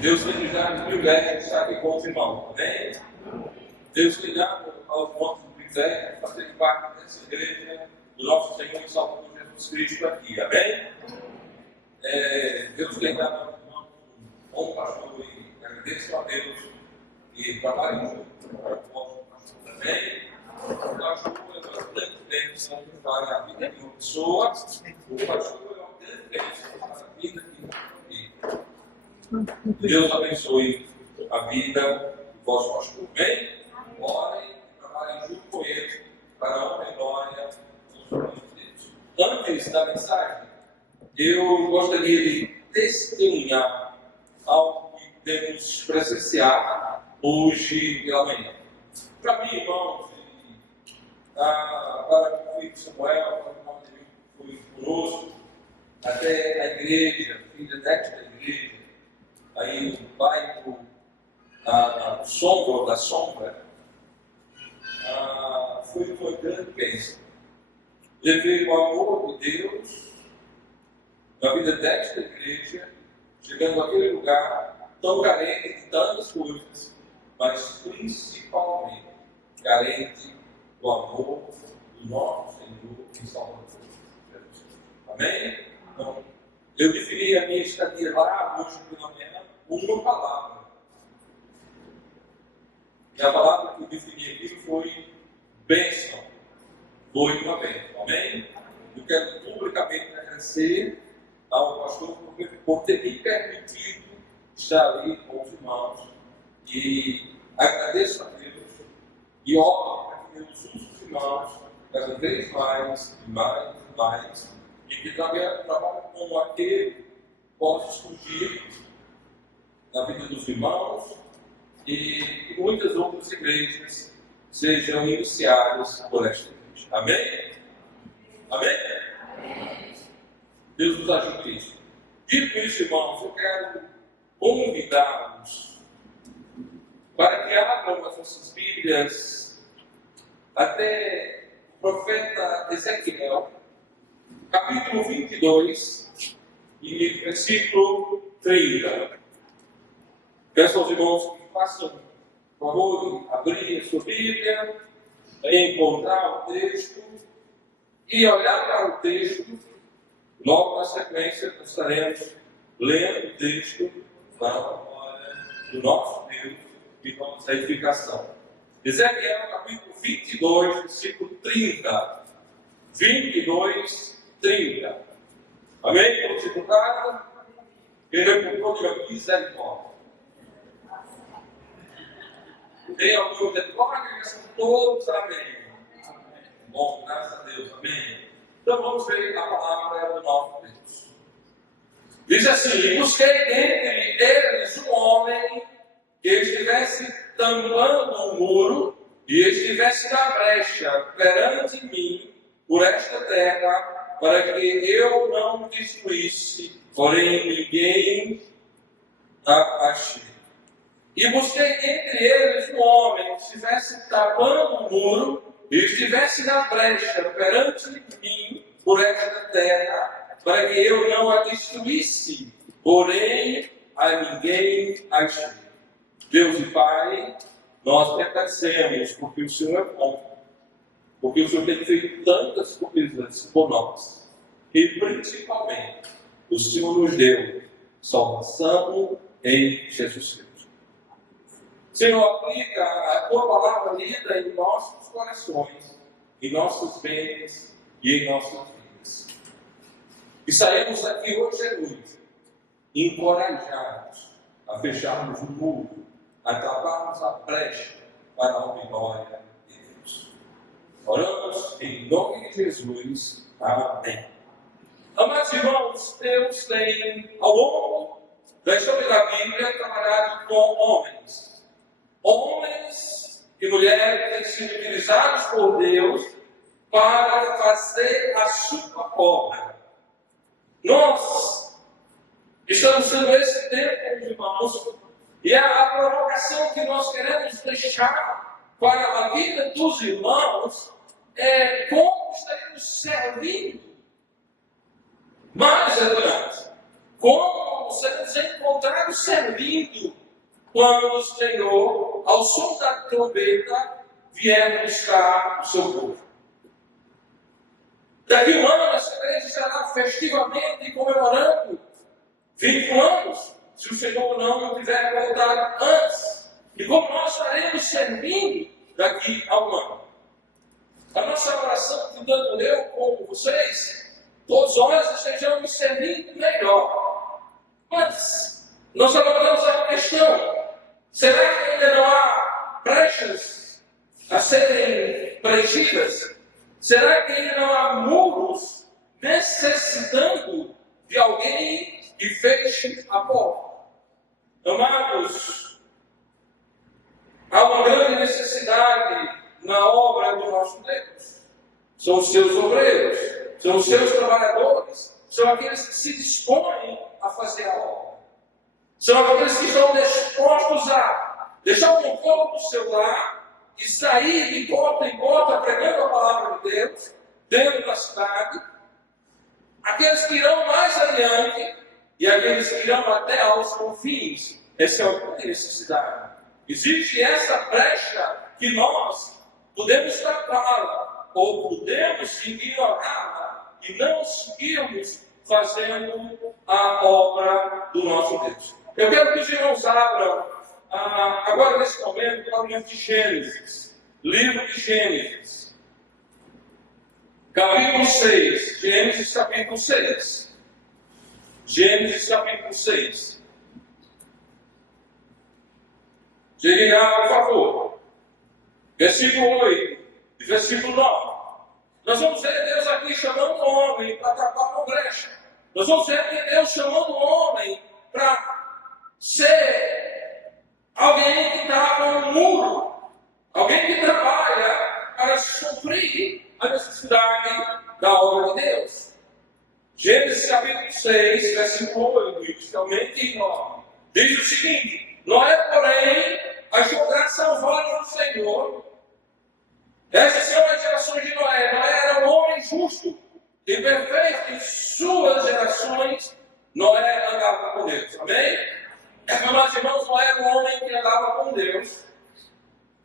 Deus tem nos dado o privilégio de estar aqui com os irmãos, amém? Deus tem dado aos irmãos o privilégio de fazer parte dessa igreja do nosso Senhor e Salvador Jesus Cristo aqui, amém? Deus tem dado aos irmãos um bom pastor e agradeço a Deus e trabalho junto com o nosso pastor também. O pastor é uma grande bênção para a vida de uma pessoa, o pastor é uma grande bênção para a vida de uma família. Deus abençoe a vida do vosso pastor. Bem, orem e trabalhem junto com ele para a honra e glória dos nomes de Deus. Antes da mensagem, eu gostaria de testemunhar algo que podemos presenciar hoje pela manhã. Para mim, irmãos, para o filho Samuel, para o irmão que foi conosco, até a igreja, filha desta igreja, aí no bairro da Sombra, foi uma grande bênção. Levei o amor de Deus na vida desta igreja, chegando àquele lugar tão carente de tantas coisas, mas principalmente carente do amor do nosso Senhor e Salvador Jesus. Amém? Então, eu defini a minha estadia lá hoje pela manhã com uma palavra. E a palavra que eu defini aqui foi bênção. Foi uma bênção. Amém? Eu quero publicamente agradecer ao pastor por ter me permitido estar ali com os irmãos. E agradeço a Deus e oro para que Deus use os irmãos cada vez mais e mais e mais. E que trabalho como aquele possa surgir na vida dos irmãos e que muitas outras igrejas sejam iniciadas por esta igreja. Amém? Amém? Amém. Deus nos ajude nisso. Dito isso, irmãos, eu quero convidá-los para que abram as nossas Bíblias até o profeta Ezequiel, capítulo 22, e versículo 30. Peço aos irmãos que façam o favor de abrir a sua Bíblia, encontrar o texto e olhar para o texto. Logo na sequência, nós estaremos lendo o texto para a glória do nosso Deus e nossa edificação. Ezequiel, capítulo 22, versículo 30. 22, 30. Amém? Todos encontraram? Quem não encontrou, diga misericórdia. Tem algum misericórdia? São todos, amém. Bom, graças a Deus, amém. Então vamos ver a palavra do nosso Deus. Diz assim: busquei entre eles um homem que estivesse tampando o muro e estivesse na brecha perante mim por esta terra, para que eu não destruísse, porém ninguém a achei. E busquei entre eles um homem que estivesse tapando o muro e estivesse na brecha perante mim por esta terra, para que eu não a destruísse, porém a ninguém achei. Deus e Pai, nós te agradecemos porque o Senhor é bom, porque o Senhor tem feito tantas coisas por nós, e principalmente o Senhor nos deu salvação em Jesus Cristo. Senhor, aplica a tua palavra lida em nossos corações, em nossas mentes e em nossas vidas. E saímos daqui hoje à noite, encorajados a fecharmos o muro, a taparmos a brecha para a honra e glória de Deus. Oramos em nome de Jesus. Amém. Amados irmãos, Deus tem, ao longo da história da Bíblia, trabalhado com homens. Homens e mulheres têm sido utilizados por Deus para fazer a sua obra. Nós estamos tendo esse tempo, irmãos, e a provocação que nós queremos deixar para a vida dos irmãos é como servindo quando o Senhor, ao som da trombeta, vier buscar o seu povo. Daqui um ano, essa igreja estará festivamente comemorando 20 anos, se o Senhor não tiver voltado antes. E como nós estaremos servindo daqui a um ano. A nossa oração, que tanto eu como vocês, todos nós estejamos servindo melhor. Mas nós levantamos a questão: será que ainda não há brechas a serem preenchidas? Será que ainda não há muros necessitando de alguém que feche a porta? Amados, há uma grande necessidade na obra do nosso Deus. São os seus obreiros, são os seus trabalhadores, são aqueles que se dispõem a fazer a obra. São aqueles que estão dispostos a deixar o conforto do seu lar e sair de porta em porta pregando a palavra de Deus dentro da cidade. Aqueles que irão mais adiante e aqueles que irão até aos confins. Essa é a necessidade. Existe essa brecha que nós podemos tapá-la ou podemos ignorá-la e não seguirmos fazendo a obra do nosso Deus. Eu quero que os irmãos abram agora nesse momento para o livro de Gênesis. Livro de Gênesis. Capítulo 6. Gênesis capítulo 6. Gênesis capítulo 6. Cheguem lá, por favor. Versículo 8 e versículo 9. Nós vamos ver Deus aqui chamando o homem para tapar uma brecha. Nós vamos ver Deus chamando o homem para ser alguém que tapa um muro. Alguém que trabalha para suprir a necessidade da obra de Deus. Gênesis capítulo 6, versículo 8, inicialmente 9. Diz o seguinte: Noé, porém, achou graça aos olhos do Senhor. Essas são as gerações de Noé. Noé era um homem justo e perfeito em suas gerações. Noé andava com Deus. Amém? Meus irmãos, Noé era um homem que andava com Deus.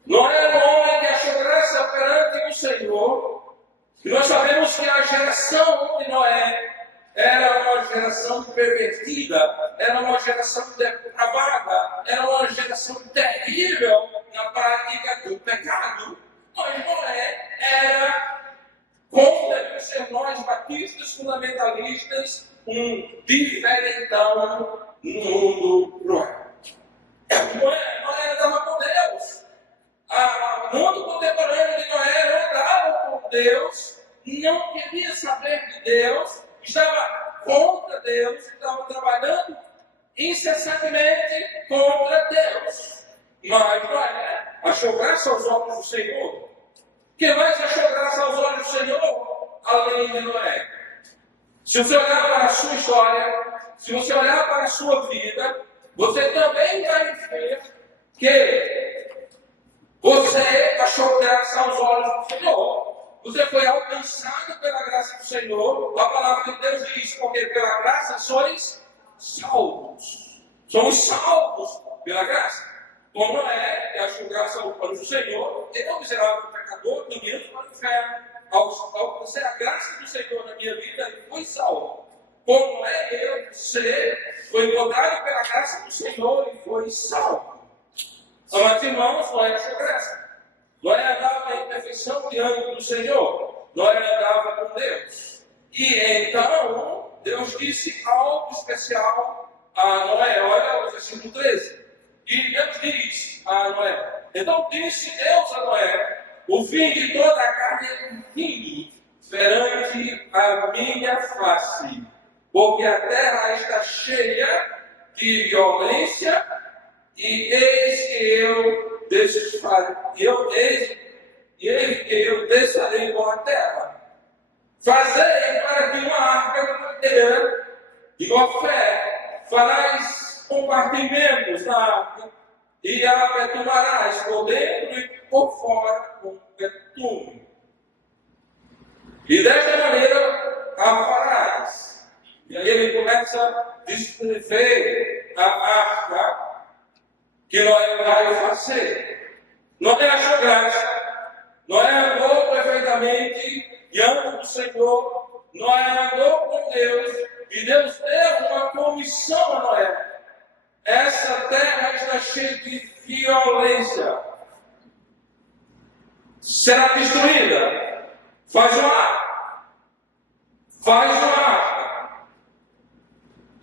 Noé era um homem que achou graça perante o Senhor. E nós sabemos que a geração de Noé era uma geração pervertida, era uma geração depravada, era uma geração terrível na prática do pecado. Mas Noé era, contra os sermões batistas fundamentalistas, um diferentão no mundo cruel. Noé andava com Deus. O mundo contemporâneo de Noé andava com Deus, não queria saber de Deus, estava contra Deus, estava trabalhando incessantemente contra Deus. Mas Noé achou graça aos olhos do Senhor. Quem mais achou graça aos olhos do Senhor, além de Noé? Se você olhar para a sua história, se você olhar para a sua vida, você também vai ver que você achou graça aos olhos do Senhor. Você foi alcançado pela graça do Senhor. A palavra de Deus diz: porque pela graça sois salvos. Somos salvos pela graça. Como Noé, que achou graça aos olhos do Senhor, eu, miserável pecador, caminhando para o inferno, alcancei a graça do Senhor na minha vida e fui salvo. Como Noé, eu, você, foi encontrado pela graça do Senhor e foi salvo. Amados irmãos, Noé achou graça. Noé andava em perfeição diante do Senhor. Noé andava com Deus. E então, Deus disse algo especial a Noé. Olha o versículo 13. E Deus diz a Noé: então disse Deus a Noé: o fim de toda a carne é um fim perante a minha face, porque a terra está cheia de violência, e eis que eu desfarei com a terra. Fazei para ti uma arca de madeira de gofé, farás compartimentos na arca, e a betumarás por dentro e por fora com betume. E desta maneira a farás. E aí ele começa a descrever a arca que Noé vai fazer. Noé achou graça, Noé andou perfeitamente diante do Senhor, Noé andou com Deus, e Deus deu uma comissão a Noé. Essa terra está cheia de violência. Será destruída. Faz uma arca. Faz uma arca.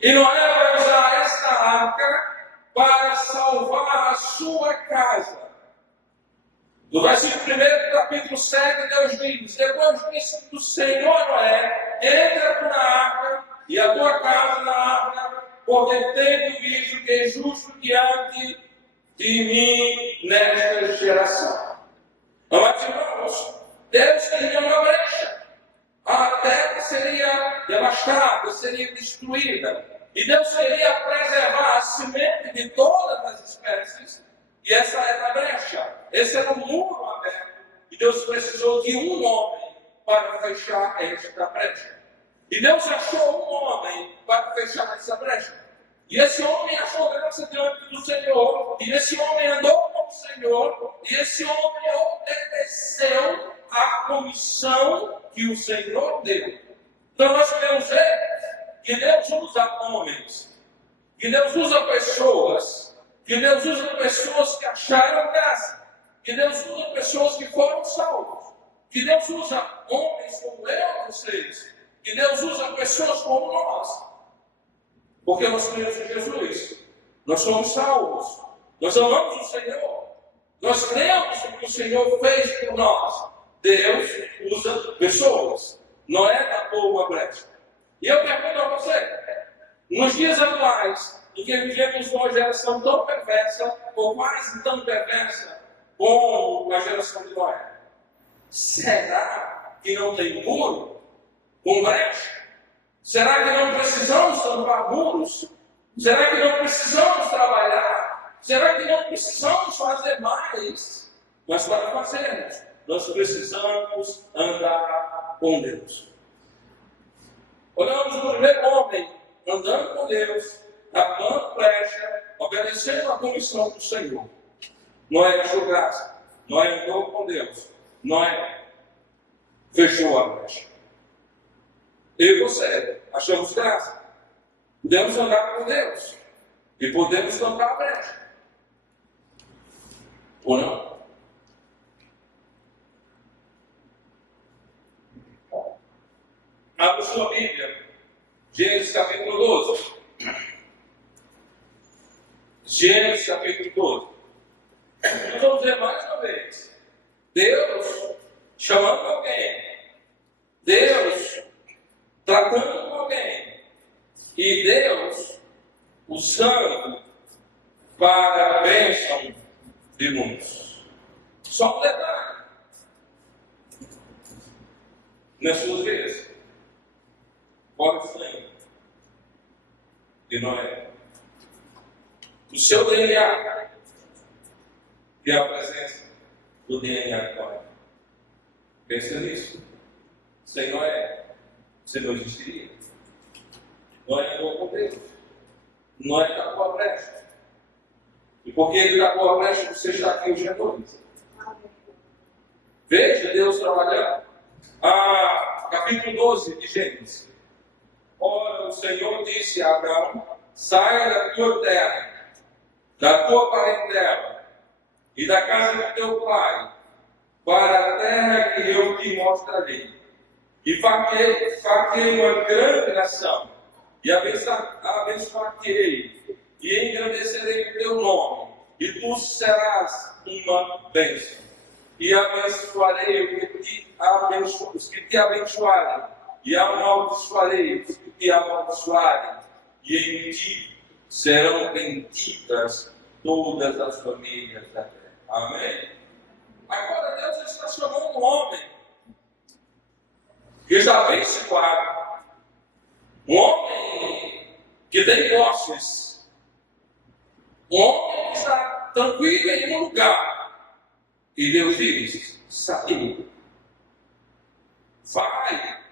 E Noé vai usar essa arca para salvar a sua casa. No versículo 1 do capítulo 7, Deus diz: depois disse do Senhor Noé, entra tu na arca e a tua casa na arca, porque tenho visto que é justo diante de mim nesta geração. Amados irmãos, Deus teria uma brecha. A terra seria devastada, seria destruída. E Deus queria preservar a semente de todas as espécies. E essa era a brecha. Esse era um muro aberto. E Deus precisou de um homem para fechar esta brecha. E Deus achou um homem para fechar essa brecha. E esse homem achou graça diante do Senhor. E esse homem andou com o Senhor. E esse homem obedeceu a comissão que o Senhor deu. Então nós podemos ver que Deus usa homens. Que Deus usa pessoas. Que Deus usa pessoas que acharam graça. Que Deus usa pessoas que foram salvos. Que Deus usa homens como eu e vocês. Que Deus usa pessoas como nós. Porque nós cremos em Jesus. Nós somos salvos. Nós amamos o Senhor. Nós cremos no que o Senhor fez por nós. Deus usa pessoas. Não é tapou uma brecha. E eu pergunto a você, nos dias atuais, em que vivemos uma geração tão perversa, ou quase tão perversa, como a geração de Noé, será que não tem muro com brecha? Será que não precisamos tampar muros? Será que não precisamos trabalhar? Será que não precisamos fazer mais? Mas para fazermos, nós precisamos andar com Deus. Olhamos o primeiro homem andando com Deus, tapando brecha, obedecendo a comissão do Senhor. Noé achou graça. Noé andou com Deus. Noé fechou a brecha. Eu e você achamos graça. Podemos andar com Deus. E podemos tampar a brecha. Ou não? Abra sua Bíblia. Gênesis capítulo 12. Gênesis capítulo 12. Nós vamos ver mais uma vez. Deus chamando alguém. Deus tratando com alguém. E Deus usando para a bênção de muitos. Só um detalhe. Nas suas vezes. Fora o sangue de Noé. O seu DNA é a presença do DNA de Noé. Pensa nisso. Sem Noé, você não existiria. Noé andou com Deus. Noé tapou a brecha. E porque ele tapou a brecha, você está aqui hoje à noite. Veja Deus trabalhando. Capítulo 12 de Gênesis. Ora, o Senhor disse a Abraão: saia da tua terra, da tua parentela e da casa do teu pai, para a terra que eu te mostrarei. E fartei uma grande nação, e abençoarei, e engrandecerei o teu nome, e tu serás uma bênção. E abençoarei os que te abençoarem, e amaldiçoarei os que te amaldiçoarem, e em ti serão benditas todas as famílias da terra. Amém? Agora Deus está chamando um homem que está bem situado, um homem que tem posses, um homem que está tranquilo em um lugar. E Deus diz: sai, vai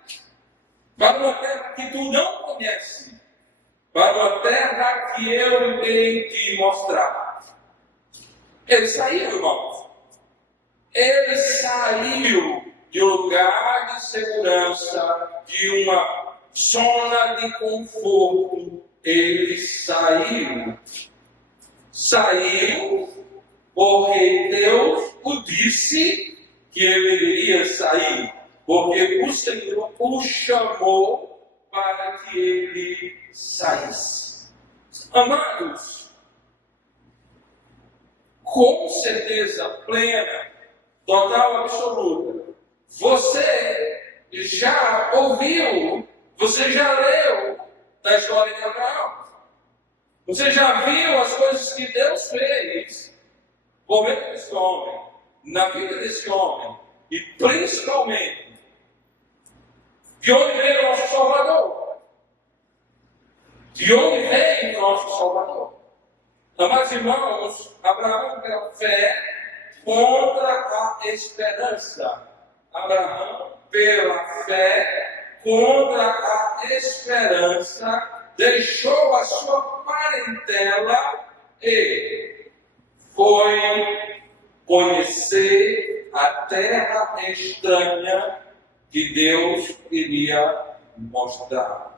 para uma terra que tu não conheces, para uma terra que eu irei te mostrar. Ele saiu, irmãos. Ele saiu de um lugar de segurança, de uma zona de conforto. Ele saiu. Saiu porque Deus o disse que ele iria sair. Porque o Senhor o chamou para que ele saísse. Amados, com certeza plena, total, absoluta, você já ouviu, você já leu da história de Abraão. Você já viu as coisas que Deus fez por meio desse homem, na vida desse homem, e principalmente de onde veio o nosso Salvador. De onde veio o nosso Salvador. Amados irmãos, Abraão pela fé contra a esperança. Abraão pela fé contra a esperança deixou a sua parentela e foi conhecer a terra estranha que Deus iria mostrar.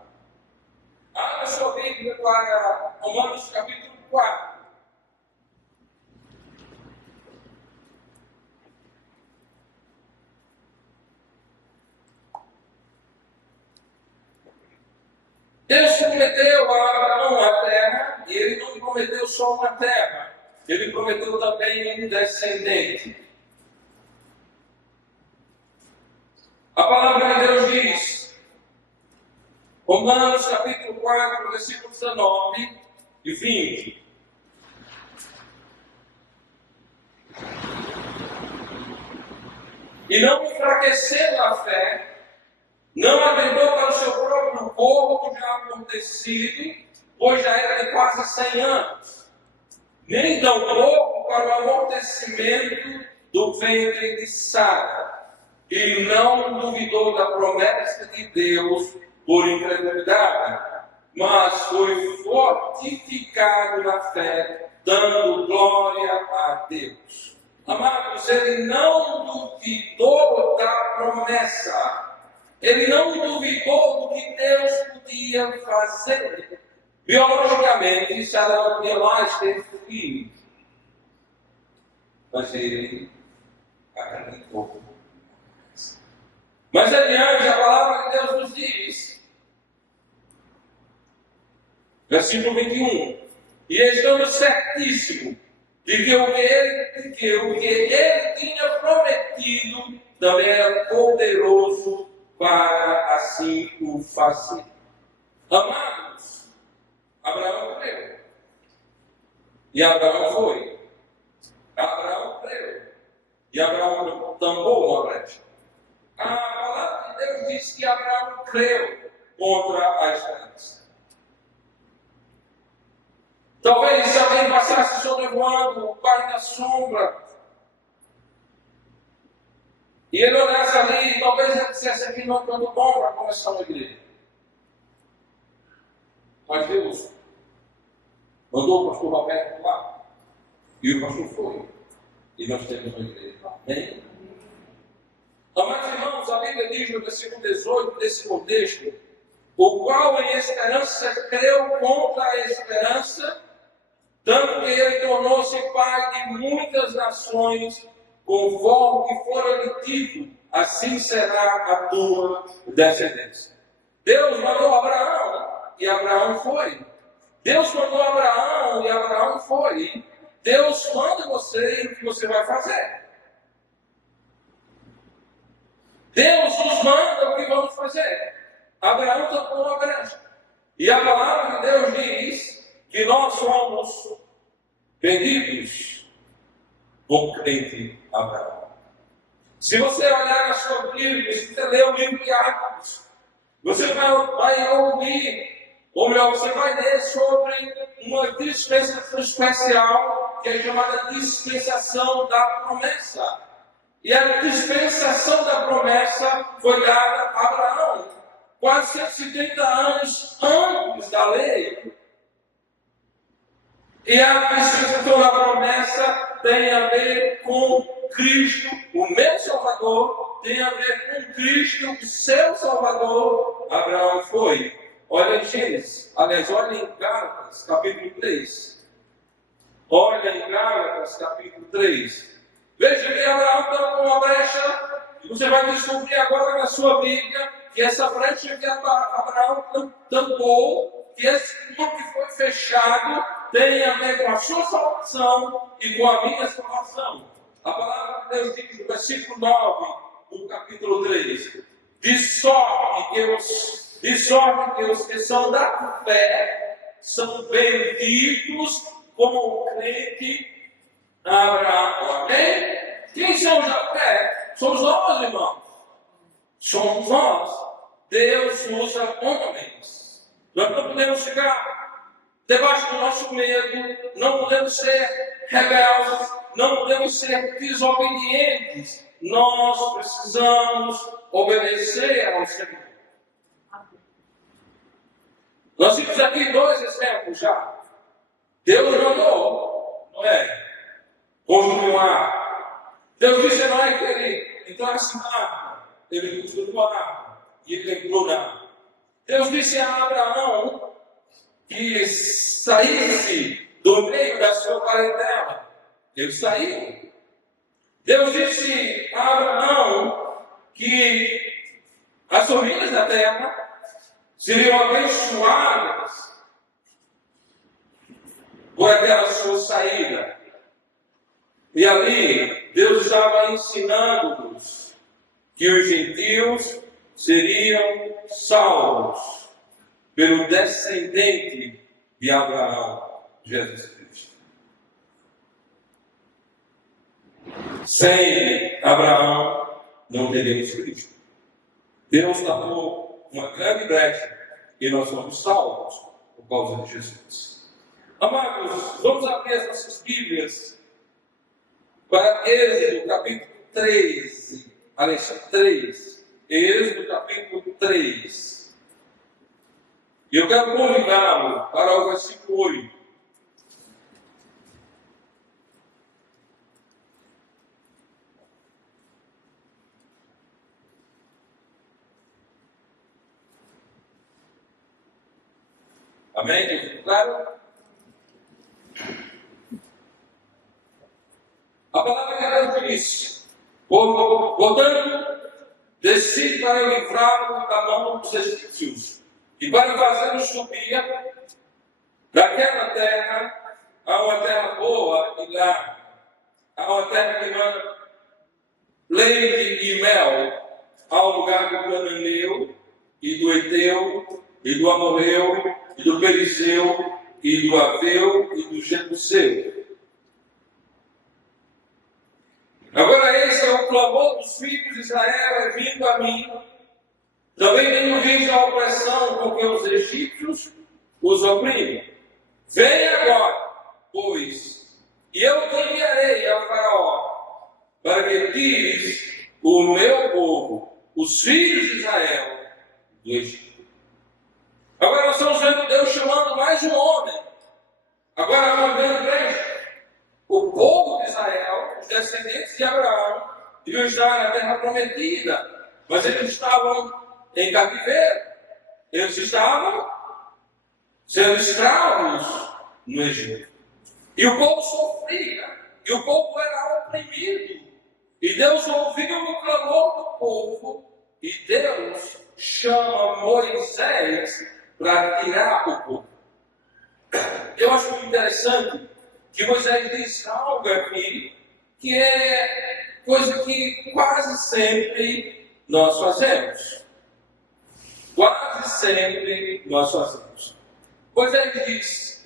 Abra sua Bíblia para Romanos capítulo 4. Deus prometeu a Abraão a terra, e ele não prometeu só uma terra, ele prometeu também um descendente. A palavra de Deus diz, Romanos capítulo 4, versículos 19 e 20. E não enfraquecendo a fé, não atentou para o seu próprio corpo já amortecido, pois já era de quase 100 anos, nem tampouco para o amortecimento do ventre de Sara, e não duvidou da promessa de Deus por incredulidade, mas foi fortificado na fé, dando glória a Deus. Amados, ele não duvidou da promessa. Ele não duvidou do que Deus podia fazer. Biologicamente, Sara não podia mais ter filhos. Mas ele acreditou. Mas adiante, a palavra de Deus nos diz, versículo 21, e estamos certíssimos de que o que ele tinha prometido também era poderoso para assim o fazer. Amados, Abraão creu. E Abraão foi. Abraão creu. E Abraão tampou uma brecha. A palavra de Deus diz que Abraão creu contra a esperança. Talvez se alguém passasse sobrevoando o Vale da Sombra, e ele olhasse ali, talvez ele dissesse aqui não é muito bom para começar uma igreja. Mas Deus mandou o pastor Roberto lá. E o pastor foi. E nós temos uma igreja lá. Amém? Amados irmãos, a Bíblia diz no versículo 18 desse contexto, o qual em esperança creu contra a esperança, tanto que ele tornou-se pai de muitas nações, conforme que fora dito, assim será a tua descendência. Deus mandou Abraão, e Abraão foi. Deus mandou Abraão, e Abraão foi. Deus manda você e o que você vai fazer. Deus nos manda o que vamos fazer. Abraão tocou a brecha. E a palavra de Deus diz que nós somos benditos por crente Abraão. Se você olhar na sua Bíblia, se você ler o livro de Atos, você vai ouvir, ou melhor, você vai ler sobre uma dispensação especial que é chamada dispensação da promessa. E a dispensação da promessa foi dada a Abraão, quase 130 anos antes da lei. E a dispensação da promessa tem a ver com Cristo, o meu Salvador, tem a ver com Cristo, o seu Salvador. Abraão foi. Olha em Gênesis, aliás, olha em Gálatas, capítulo 3. Olha em Gálatas, capítulo 3. Veja que Abraão tampou uma brecha, e você vai descobrir agora na sua Bíblia que essa brecha que Abraão tampou, que esse mundo que foi fechado, tem a ver com a sua salvação e com a minha salvação. A palavra de Deus diz no versículo 9 do capítulo 3: de sorte que os que são da fé são benditos como o crente Abraão. Amém? Quem são os da fé? Somos nós, irmãos. Somos nós. Deus usa homens. Nós não podemos ficar debaixo do nosso medo, não podemos ser rebeldes, não podemos ser desobedientes. Nós precisamos obedecer ao Senhor. Nós temos aqui dois exemplos já. Deus mandou Noé construir uma arca. Deus disse a Noé que ele entrasse na arca. Ele construiu a arca e ele entrou na arca. Deus disse a Abraão que saísse do meio da sua parentela. Ele saiu. Deus disse a Abraão que as famílias da terra seriam abençoadas por aquela sua saída. E ali Deus estava ensinando-nos que os gentios seriam salvos pelo descendente de Abraão, Jesus Cristo. Sem Abraão não teríamos Cristo. Deus tapou uma grande brecha e nós somos salvos por causa de Jesus. Amados, vamos abrir as nossas Bíblias para Êxodo capítulo 13. Aliás, 3. Êxodo capítulo 3. E eu quero convidá-lo para o versículo 8. Amém? Claro? A palavra de Deus diz: portanto, desci para livrá-lo da mão dos egípcios e para fazê-lo subir daquela terra a uma terra boa e larga, a uma terra que manda leite e mel, ao lugar do Cananeu e do Eteu e do Amorreu e do Perizeu e do Aveu e do Jebuseu. Agora esse é o clamor dos filhos de Israel, é vindo a mim. Também tenho visto a opressão com que os egípcios os oprimem. Vem agora, pois, e eu te enviarei a Faraó, para que tires o meu povo, os filhos de Israel, do Egito. Agora nós estamos vendo Deus chamando mais um homem. Agora há uma grande brecha. O povo de Israel, os descendentes de Abraão, deviam estar na terra prometida, mas eles estavam em cativeiro. Eles estavam sendo escravos no Egito. E o povo sofria, e o povo era oprimido. E Deus ouviu o clamor do povo, e Deus chama Moisés para tirar o povo. Eu acho muito interessante que Moisés diz algo aqui que é coisa que quase sempre nós fazemos. Quase sempre nós fazemos. Moisés diz,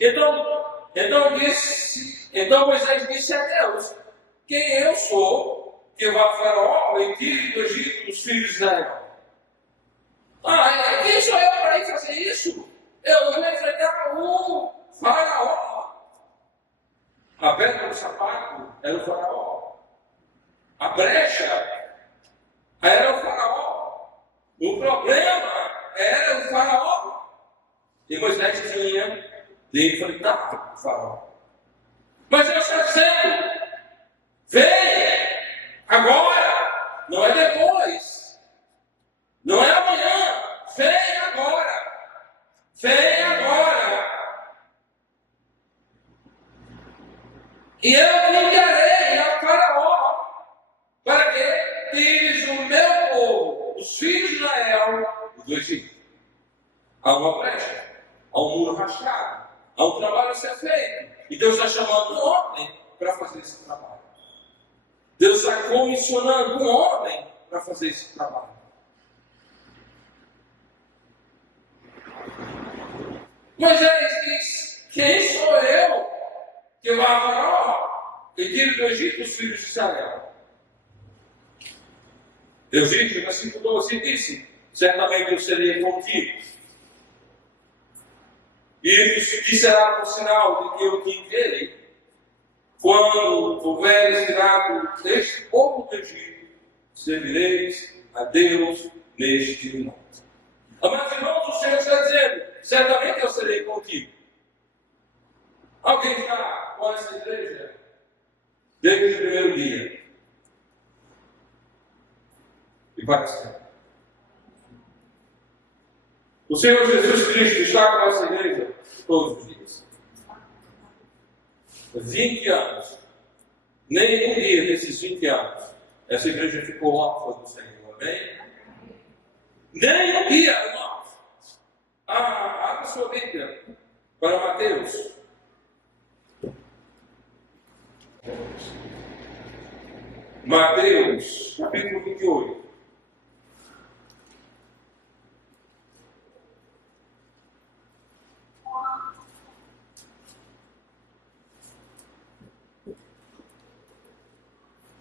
então Moisés disse a Deus: quem eu sou que vá a Faraó e tire do Egito os filhos de Israel? Quem sou eu para ir fazer isso? Eu vou enfrentar o Faraó. A pedra do sapato era o Faraó. A brecha era o Faraó. O problema era o Faraó. E Moisés tinha de enfrentar o Faraó. Mas Deus está dizendo, vem agora, não é depois, não é amanhã, vem agora, vem agora. E eu enviarei a Faraó para que tire o meu povo, os filhos de Israel, do Egito. Há uma brecha, há um muro rachado, há um trabalho a ser feito. E Deus está chamando um homem para fazer esse trabalho. Deus está comissionando um homem para fazer esse trabalho. Moisés diz, quem sou eu que vá a Faraó e tire do Egito os filhos de Israel? Deus diz, no versículo 12, disse, certamente eu serei contigo. E isso será um sinal de que eu te enviarei. Quando houveres tirado deste povo do Egito, servireis a Deus neste monte. Amados irmãos, o Senhor está dizendo, certamente eu serei contigo. Alguém está com essa igreja desde o primeiro dia? E para sempre. O Senhor Jesus Cristo está com essa igreja todos os dias. 20 anos. Nem um dia desses 20 anos essa igreja ficou órfã do Senhor. Amém? Nem um dia, irmãos. Abra sua Bíblia para Mateus. Mateus, capítulo 28.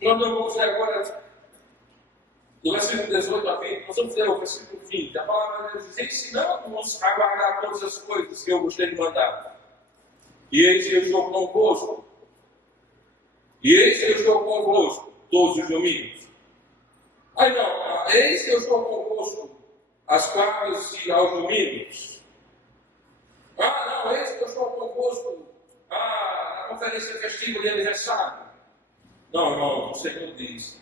Nós vamos ler agora do versículo 18 a 20, nós vamos ler o versículo 20. A palavra de Deus diz, ensinando-nos a guardar todas as coisas que eu gostei de mandar. E eis que eu estou convosco. E eis que eu estou convosco todos os domingos. Eis que eu estou convosco às quartas e aos domingos. Eis que eu estou convosco na conferência festiva de aniversário. Não, irmão, o Senhor diz,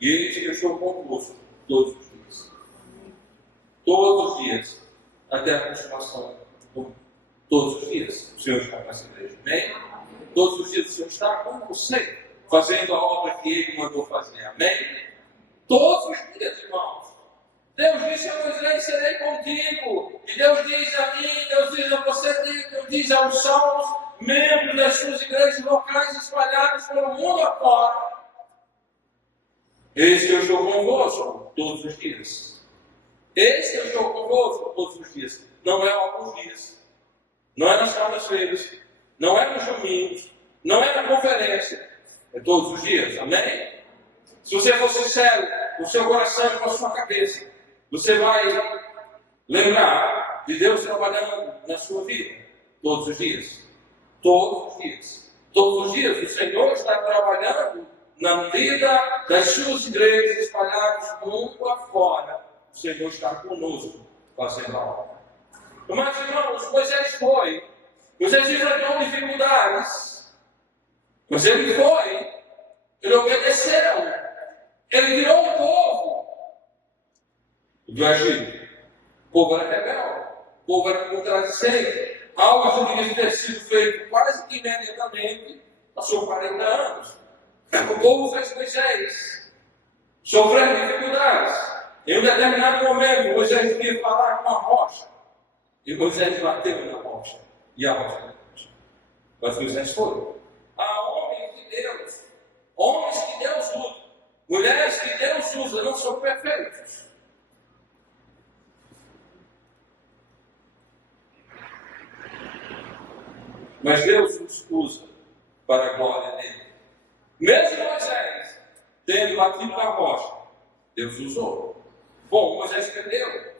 e eis que eu estou convosco todos os dias. Todos os dias, até a consumação do mundo. Todos os dias, o Senhor está nessa igreja. Amém? Todos os dias o Senhor está com você, fazendo a obra que Ele mandou fazer. Amém? Todos os dias, irmãos. Deus disse a Moisés, serei contigo. E Deus diz a mim, Deus diz a você, Deus diz aos salvos, membros das suas igrejas locais espalhadas pelo mundo afora. Eis que eu estou convosco todos os dias. Eis que eu estou convosco todos os dias. Não é alguns dias. Não é nas quartas-feiras. Não é nos domingos. Não é na conferência. É todos os dias. Amém? Se você for sincero com o seu coração e com a sua cabeça, você vai lembrar de Deus trabalhando na sua vida todos os dias. Todos os dias. Todos os dias o Senhor está trabalhando na vida das suas igrejas espalhadas mundo afora. O Senhor está conosco fazendo a obra. Mas, irmãos, Moisés foi. Moisés enfrentou dificuldades. Mas ele foi. Ele obedeceu. Ele virou um povo do Egito. O povo era rebelde. O povo era contradicente. Algo que devia ter sido feito quase que imediatamente, passou 40 anos. O povo fez Moisés, sofrendo dificuldades. Em um determinado momento, Moisés queria falar com a rocha. E Moisés bateu na rocha. E a rocha não. Mas Moisés foi. Há homens de Deus usa. Mulheres que Deus usa não são perfeitos. Mas Deus os usa para a glória dele. Mesmo Moisés tendo batido na rocha, Deus usou. Bom, Moisés perdeu.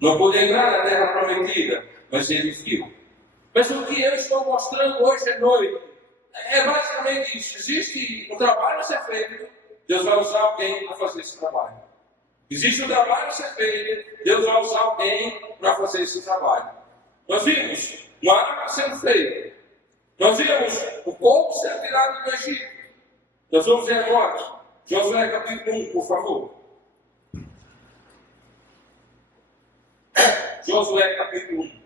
Não pôde entrar na terra prometida, mas ele viu. Mas o que eu estou mostrando hoje à noite é basicamente isso. Existe um trabalho a ser feito, Deus vai usar alguém para fazer esse trabalho. Existe um trabalho a ser feito, Deus vai usar alguém para fazer esse trabalho. Nós vimos uma arca sendo feita. Nós vimos o povo ser tirado do Egito. Nós vamos ver agora. Josué capítulo 1, por favor. Josué capítulo 1.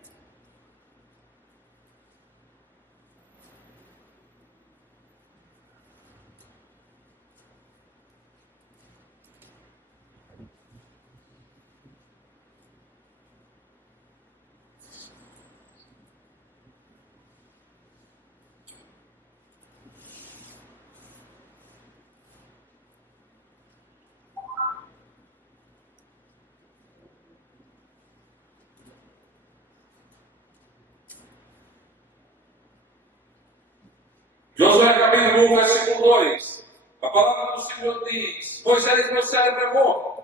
Josué capítulo 1, versículo 2. A palavra do Senhor diz: Moisés, meu servo é morto.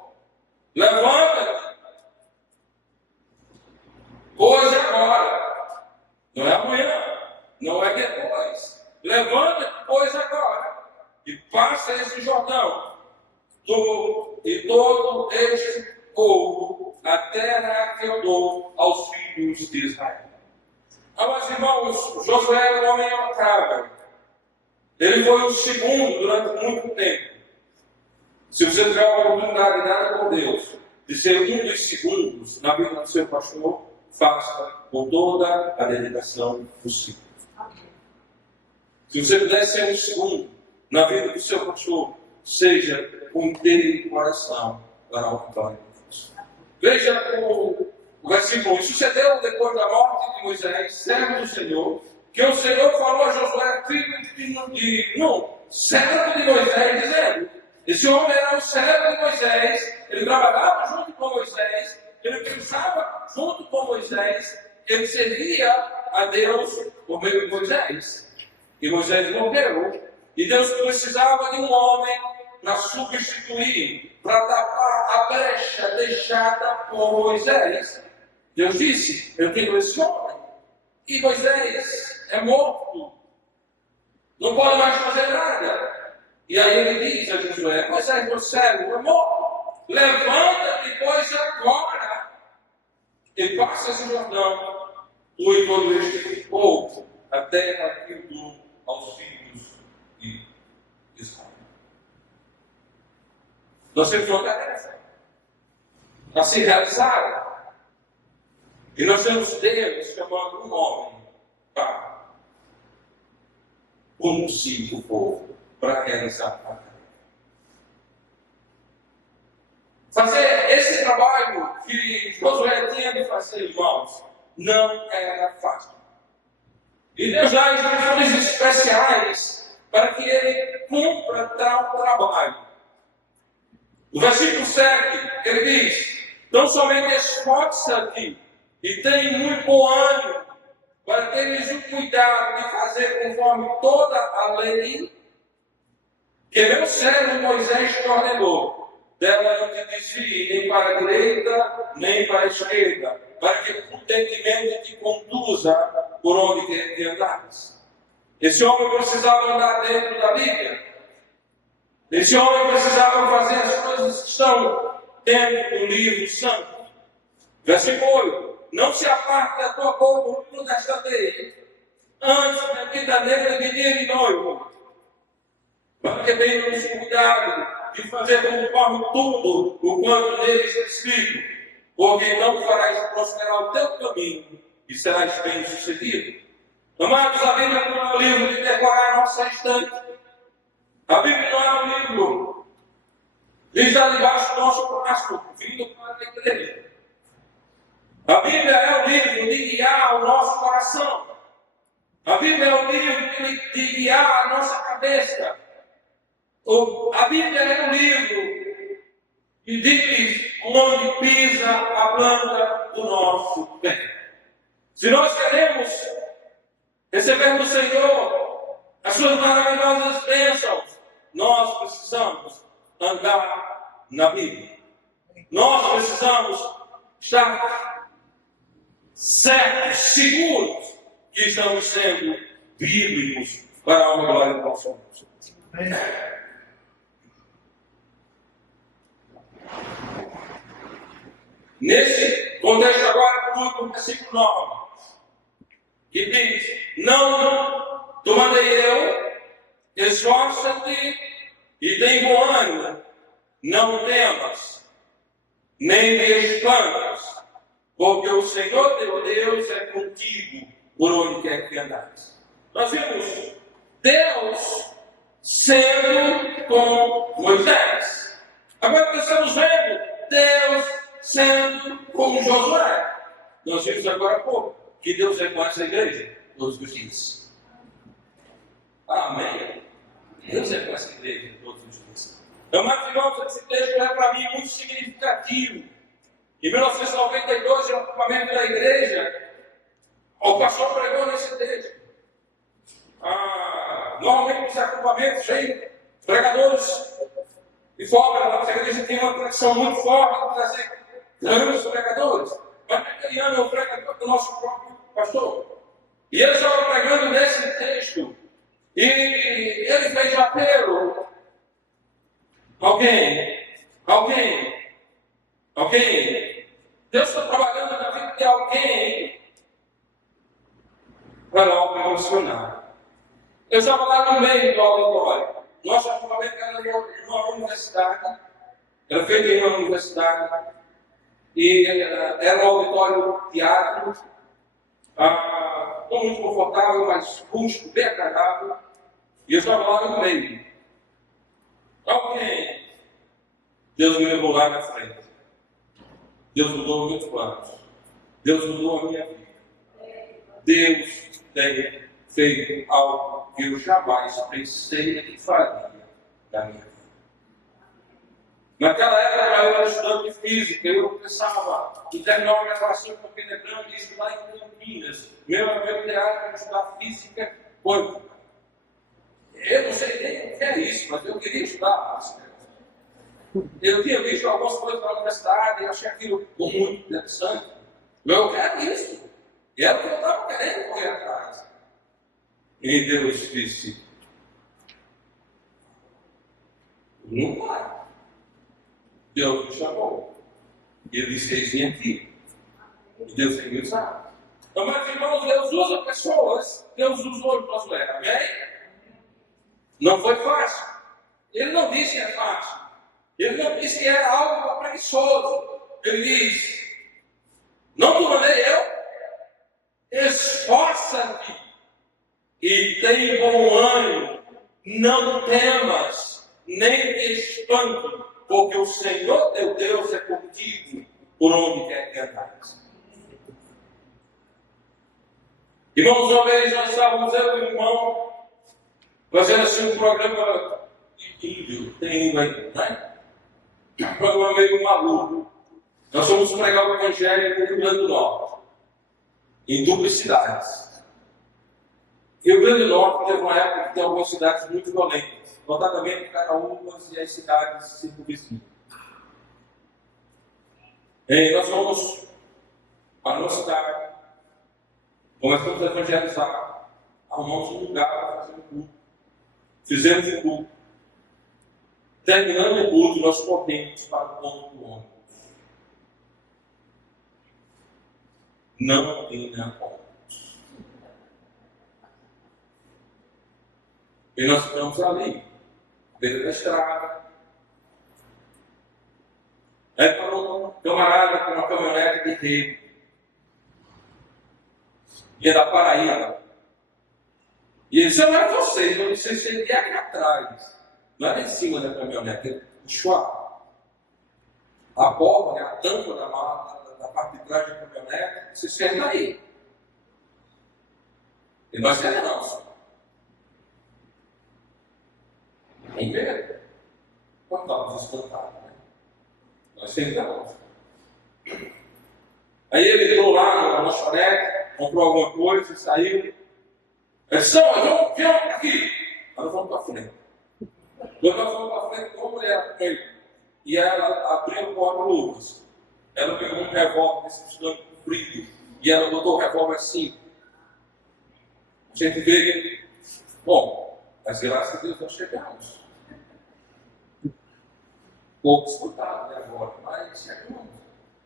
Levanta-te. Hoje agora. Não é amanhã. Não é depois. Levanta-te, pois agora. E passa esse Jordão. Tu e todo este povo, a terra que eu dou aos filhos de Israel. Amados irmãos, Josué era um homem notável. Ele foi o segundo durante muito tempo. Se você tiver a oportunidade dada por Deus de ser um dos segundos na vida do seu pastor, faça com toda a dedicação possível. Se você puder ser um segundo na vida do seu pastor, seja com inteiro coração para a vitória de Deus. Veja o versículo 1. Sucedeu depois da morte de Moisés, servo do Senhor, que o Senhor falou a Josué, filho de Nun, servo de Moisés, dizendo: esse homem era o servo de Moisés, ele trabalhava junto com Moisés, ele pensava junto com Moisés, ele servia a Deus por meio de Moisés. E Moisés morreu, e Deus precisava de um homem para substituir, para tapar a brecha deixada por Moisés. Deus disse: eu tenho esse homem, e Moisés é morto, não pode mais fazer nada. E aí ele diz a Josué: Moisés, meu servo é morto, levanta-te, pois agora, e passa esse Jordão, tu e todo este povo, a terra que eu dou aos filhos de Israel. Nós temos uma tarefa a se realizar. E nós temos Deus chamando um homem para conduzir o povo para realizar a tarefa. Fazer esse trabalho que Josué tinha de fazer, irmãos, não era fácil. E Deus dá instruções especiais para que ele cumpra tal trabalho. No versículo 7, ele diz: então somente esforça-te e tem muito bom ânimo, para teres o cuidado de fazer conforme toda a lei que meu servo Moisés te ordenou. Dela não te desvie nem para a direita, nem para a esquerda, para que prudentemente te conduza por onde quer que andares. Esse homem precisava andar dentro da Bíblia. Esse homem precisava fazer as coisas que estão dentro do livro santo. Versículo 8. Não se aparte da tua boca o livro desta lei, antes da vida negra de dia e noivo, para que tenhamos cuidado de fazer conforme tudo o quanto neles é escrito, porque não farás prosperar o teu caminho e serás bem sucedido. Amados, a Bíblia não é um livro de decorar a nossa estante. A Bíblia não é um livro de estar debaixo do nosso braço, vindo para a igreja. A Bíblia é um livro de guiar o nosso coração. A Bíblia é um livro de guiar a nossa cabeça. A Bíblia é um livro que diz onde pisa a planta do nosso pé. Se nós queremos receber do Senhor as suas maravilhosas bênçãos, nós precisamos andar na Bíblia. Nós precisamos estar certos, seguros que estamos sendo bíblicos para a glória do nosso Deus. Nesse contexto agora, por último, versículo 9, que diz: não Tu mandei eu, esforça-te e tem bom ânimo, não temas, nem te espantes, porque o Senhor teu Deus é contigo por onde quer que andares. Nós vimos Deus sendo com Moisés. Agora nós estamos vendo Deus sendo com Josué. Nós vimos agora há pouco que Deus é com essa igreja todos os dias. Amém? Deus é com essa igreja todos os dias. Amados irmãos, esse texto é para mim muito significativo. Em 1992, no acampamento da igreja, o pastor pregou nesse texto. Normalmente nos acampamentos tem pregadores de fora. A nossa igreja tem uma tradição muito forte de trazer grandes pregadores. Mas naquele ano o pregador do nosso próprio pastor. E ele estava pregando nesse texto. E ele fez apelo. Alguém. Deus está trabalhando na vida de alguém para algo emocionar. Eu estava lá no meio do auditório. Nosso acampamento era em uma universidade. Era feito em uma universidade. E era um auditório teatro. Não muito confortável, mas rústico, bem agradável. E eu estava lá no meio. Deus me levou lá na frente. Deus mudou meus planos. Deus mudou a minha vida. Deus tem feito algo que eu jamais pensei que faria na minha vida. Naquela época eu era estudante de física, eu pensava em terminar uma graduação com lembrando isso lá em Campinas. Meu ideal era estudar física quântica. Eu não sei nem o que é isso, mas eu queria estudar física. Eu tinha visto algumas coisas na universidade e achei aquilo muito interessante. Eu quero isso. E era o que eu estava querendo correr atrás. E Deus disse: não vai. Deus me chamou. E ele disse: eis-me aqui. E Deus tem me usado. Então, meus irmãos, Deus usa pessoas. Deus usou Josué. Amém? Não foi fácil. Ele não disse que é fácil. Ele não disse que era algo preguiçoso. Ele diz: não te mandei eu? Esforça-te e tem bom ânimo. Não temas, nem te espante, porque o Senhor teu Deus é contigo por onde quer que andares. Irmãos, uma vez nós estávamos, eu e o irmão, fazendo assim um programa de índio, tem um aí, né? Um programa meio maluco. Nós fomos pregar o Evangelho no Rio Grande do Norte, em duplicidades. Rio Grande do Norte teve uma época que tem algumas cidades muito violentas, notadamente Caraúbas e as cidades circunvizinhas. E nós fomos para uma cidade, começamos a evangelizar, arrumamos um lugar para fazer um culto, fizemos um culto. Terminando o culto, nós corremos para o ponto do ônibus. Não tinha ônibus. E nós ficamos ali, beira da estrada. Aí parou um camarada com uma caminhonete de rede. E é da Paraíba. E ele disse: não é vocês, eu não sei se ele é aqui atrás. Não era em cima da caminhonete, ele puxou a borda, a tampa da parte de trás da caminhonete, se senta aí. E nós queremos. Em medo. Nós estávamos espantados, né? Nós sentamos. Aí ele entrou lá na lanchonete, comprou alguma coisa, saiu. Ele disse: vamos para aqui. Nós vamos para frente. Quando nós fomos para frente com a mulher com ele, e ela abriu o porta-luvas, ela pegou um revólver desse estudante comprido, e ela botou o revólver assim. A gente vê, bom, as graças de Deus nós chegamos. Pouco escutado, né, agora, mas chegamos.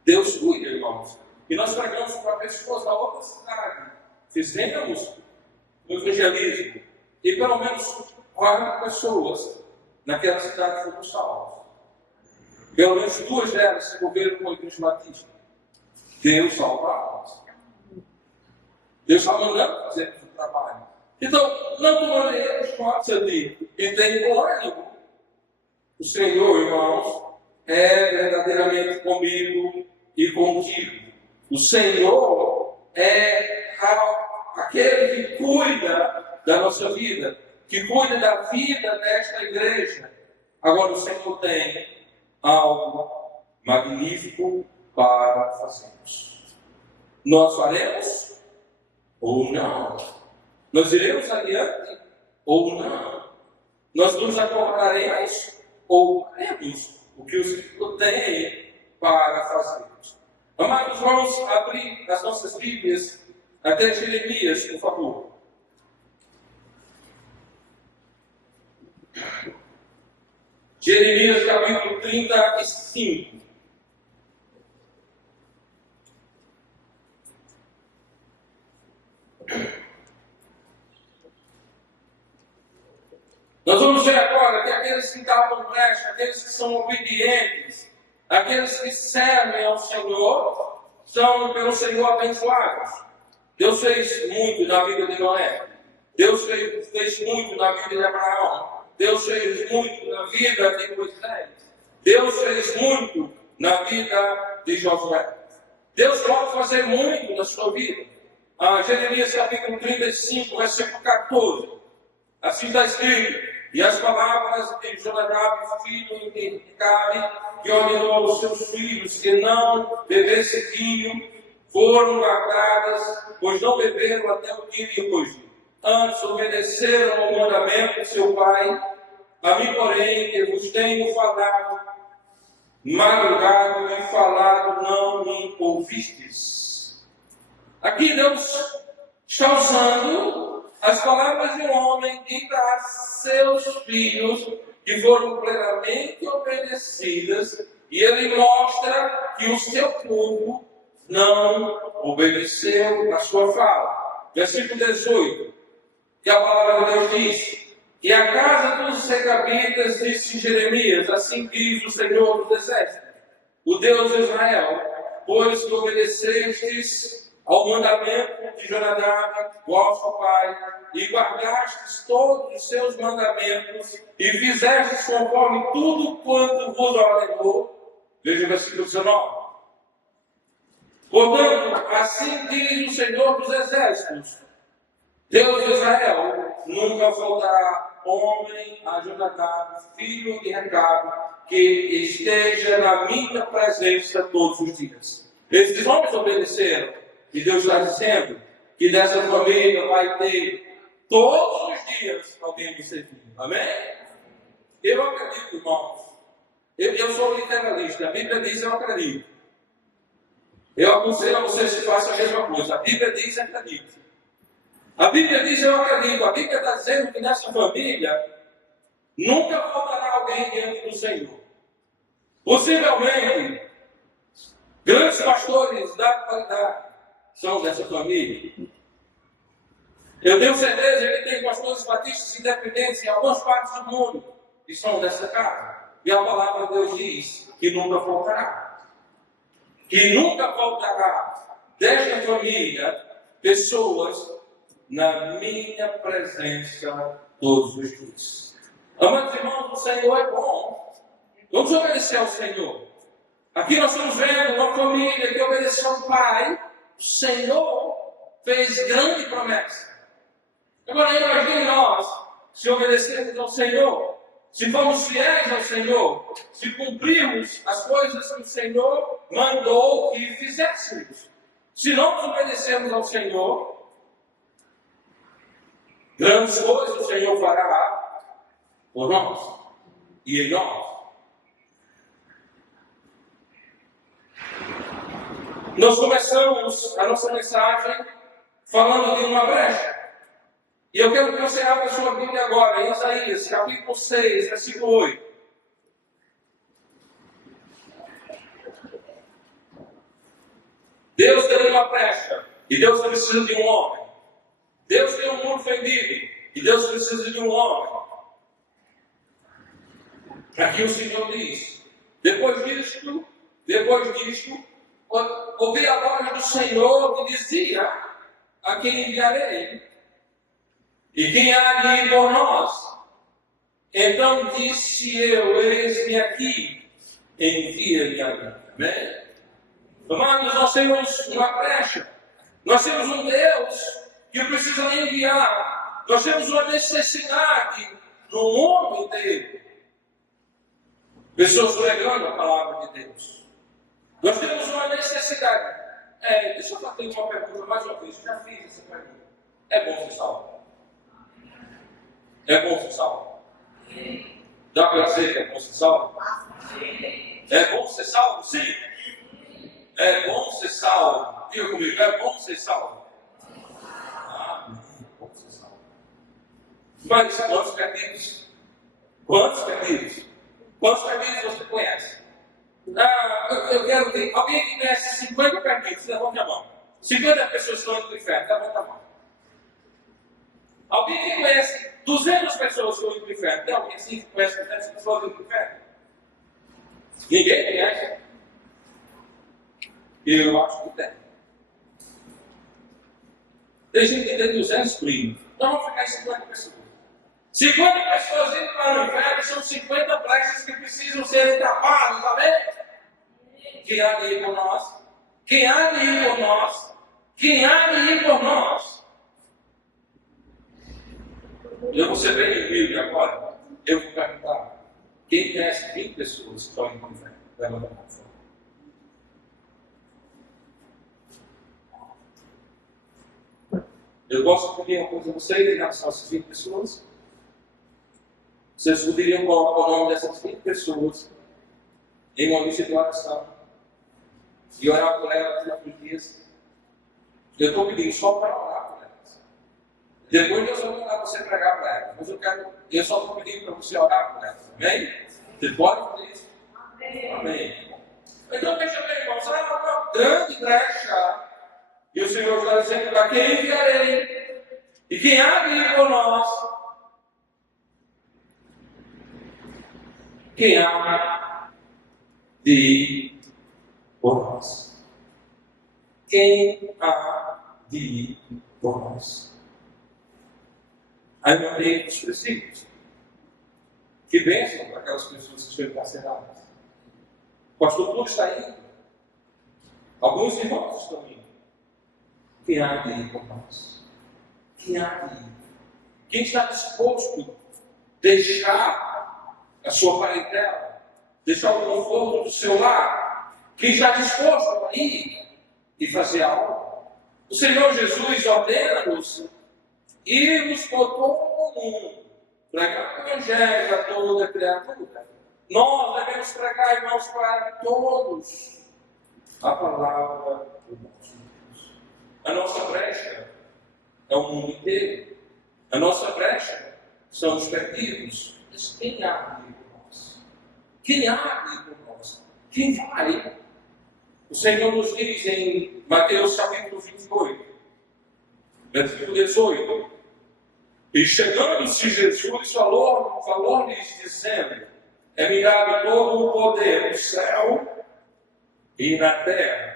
Deus cuida, irmãos. E nós pregamos para pessoas da outra cidade. Fizemos o evangelismo. e pelo menos 4 pessoas naquela cidade foram salvas. Pelo menos 2 delas se envolveram com o Igreja Batista. Deus salva-las. Deus está mandando fazer o trabalho. Então, não tomaremos parte ali e tem ânimo. O Senhor, irmãos, é verdadeiramente comigo e contigo. O Senhor é aquele que cuida da nossa vida, que cuida da vida desta igreja. Agora o Senhor tem algo magnífico para fazermos. Nós faremos ou não? Nós iremos adiante ou não? Nós nos acordaremos ou faremos o que o Senhor tem para fazermos? Amados, vamos abrir as nossas Bíblias até Jeremias, por favor. Jeremias capítulo 35. Nós vamos ver agora que aqueles que tavam brecha, aqueles que são obedientes, aqueles que servem ao Senhor, são pelo Senhor abençoados. Deus fez muito na vida de Noé. Deus fez muito na vida de Abraão. Deus fez muito na vida de Moisés. Deus fez muito na vida de Josué. Deus pode fazer muito na sua vida. Jeremias capítulo 35, versículo 14. Assim está escrito: e as palavras de Jonadab, filho de Recabe, que ordenou aos seus filhos que não bebessem vinho, foram guardadas, pois não beberam até o dia de hoje. Antes obedeceram ao mandamento de seu pai. A mim, porém, que vos tenho falado, madrugado e falado, não me ouvistes. Aqui Deus está usando as palavras de um homem dita a seus filhos, que foram plenamente obedecidas, e ele mostra que o seu povo não obedeceu a sua fala. Versículo 18, que a palavra de Deus diz: e a casa dos recabitas, disse Jeremias, assim diz o Senhor dos Exércitos, o Deus de Israel, pois que obedecestes ao mandamento de Jonadab, vosso pai, e guardastes todos os seus mandamentos, e fizestes conforme tudo quanto vos ordenou. Veja o versículo 19. Portanto, assim diz o Senhor dos Exércitos, Deus de Israel, nunca faltará homem a Jonadab, filho de Recabe, que esteja na minha presença todos os dias. Esses homens obedeceram, e Deus está dizendo que dessa família vai ter todos os dias alguém me servindo. Amém? Eu acredito, irmãos. Eu sou literalista. A Bíblia diz, eu acredito. Eu aconselho a vocês que façam a mesma coisa. A Bíblia diz, acredito. A Bíblia diz, eu acredito. A Bíblia está dizendo que nessa família nunca faltará alguém diante do Senhor. Possivelmente, grandes pastores da atualidade são dessa família. Eu tenho certeza que tem pastores batistas independentes em algumas partes do mundo que são dessa casa. E a palavra de Deus diz que nunca faltará. Que nunca faltará desta família pessoas na minha presença todos os dias. Amados irmãos, o Senhor é bom. Vamos obedecer ao Senhor. Aqui nós estamos vendo uma família que obedeceu ao Pai. O Senhor fez grande promessa. Agora imagine nós, se obedecermos ao Senhor, se formos fiéis ao Senhor, se cumprirmos as coisas que o Senhor mandou que fizéssemos. Se não nos obedecermos ao Senhor, grandes coisas o Senhor fará por nós e em nós. Nós começamos a nossa mensagem falando de uma brecha. E eu quero que você abra a sua Bíblia agora, em Isaías, capítulo 6, versículo 8. Deus tem uma brecha, e Deus precisa de um homem. Deus tem um muro fendido, e E Deus precisa de um homem. Aqui o Senhor diz, depois disto, ouvi a voz do Senhor que dizia, a quem enviarei? E quem há de ir por nós? Então disse eu, eis-me aqui, envia-me a mim. Amém? Amados, nós temos uma brecha. Nós temos um Deus que precisa enviar. Nós temos uma necessidade no mundo inteiro. Pessoas pregando a palavra de Deus. Nós temos uma necessidade. Deixa eu fazer uma pergunta mais uma vez. Eu já fiz essa pergunta. É bom ser salvo? É bom ser salvo? Dá para dizer que é bom ser salvo? É bom ser salvo? Sim. É bom ser salvo. Diga comigo, é bom ser salvo. É bom ser salvo. Mas quantos perdidos? Quantos perdidos? Quantos perdidos você conhece? Eu quero ver. Alguém que conhece 50 perdidos, levante a mão. 50 pessoas estão indo para o inferno, levanta a mão. Alguém que conhece 200 pessoas que estão indo para o inferno? Tem alguém assim que conhece 200 pessoas indo para o inferno? Ninguém conhece? Eu acho que tem. Tem gente que tem 200 primos. Então vamos ficar em 50 pessoas. 50 pessoas indo para o inferno são 50 brechas que precisam ser tapadas, tá vendo? Quem há de ir por nós? Quem há de ir por nós? Quem há de ir por nós? Eu vou ser bem humilde agora. Eu vou perguntar. Quem conhece 20 pessoas que estão indo para o inferno? Levanta a mão. Eu posso pedir uma coisa a vocês em relação a essas 20 pessoas? Vocês poderiam colocar o nome dessas 20 pessoas em uma lista de oração e orar por elas todos os dias. Eu estou pedindo só para orar por elas. Depois Deus vai mandar você pregar para elas. Mas eu só estou pedindo para você orar por elas. Amém? Você pode fazer isso? Amém. Então deixa eu ver, irmãos, há uma grande brecha. E o Senhor está dizendo, para quem enviarei? E quem há de ir por nós? Quem há de ir por nós? Quem há de ir por nós? Aí eu mandei os princípios. Que bênção para aquelas pessoas que estão encarceradas. O pastor Pluto está indo. Alguns irmãos estão indo. Quem há de ir por nós? Quem há de ir? Quem está disposto a deixar a sua parentela, deixar o conforto do seu lar? Quem está disposto a ir e fazer algo? O Senhor Jesus ordena-nos irmos por todo o mundo, pregar o Evangelho a toda criatura. Nós devemos pregar, irmãos, para todos a palavra do nosso Deus. A nossa brecha é o mundo inteiro. A nossa brecha são os perdidos. Mas quem há de ir por nós? Quem há de ir por nós? Quem vai? O Senhor nos diz em Mateus capítulo 28, versículo 18. E chegando-se Jesus, falou-lhes dizendo, é-me dado todo o poder no céu e na terra.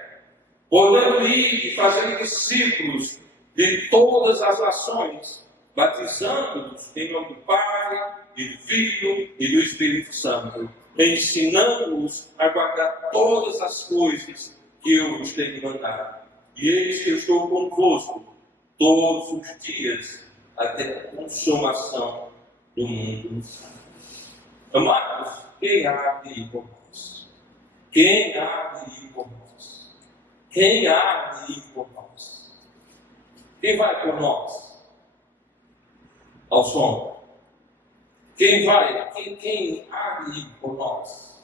Portanto, ir e fazer discípulos de todas as nações, batizando-os em nome do Pai, e do Filho e do Espírito Santo, ensinando-os a guardar todas as coisas que eu vos tenho mandado. E eis que eu estou convosco todos os dias, até a consumação do mundo. Amados, quem há de ir por nós? Quem há de ir por nós? Quem há de ir por nós? Quem vai por nós? Ao som. Quem vai? Quem há de ir por nós?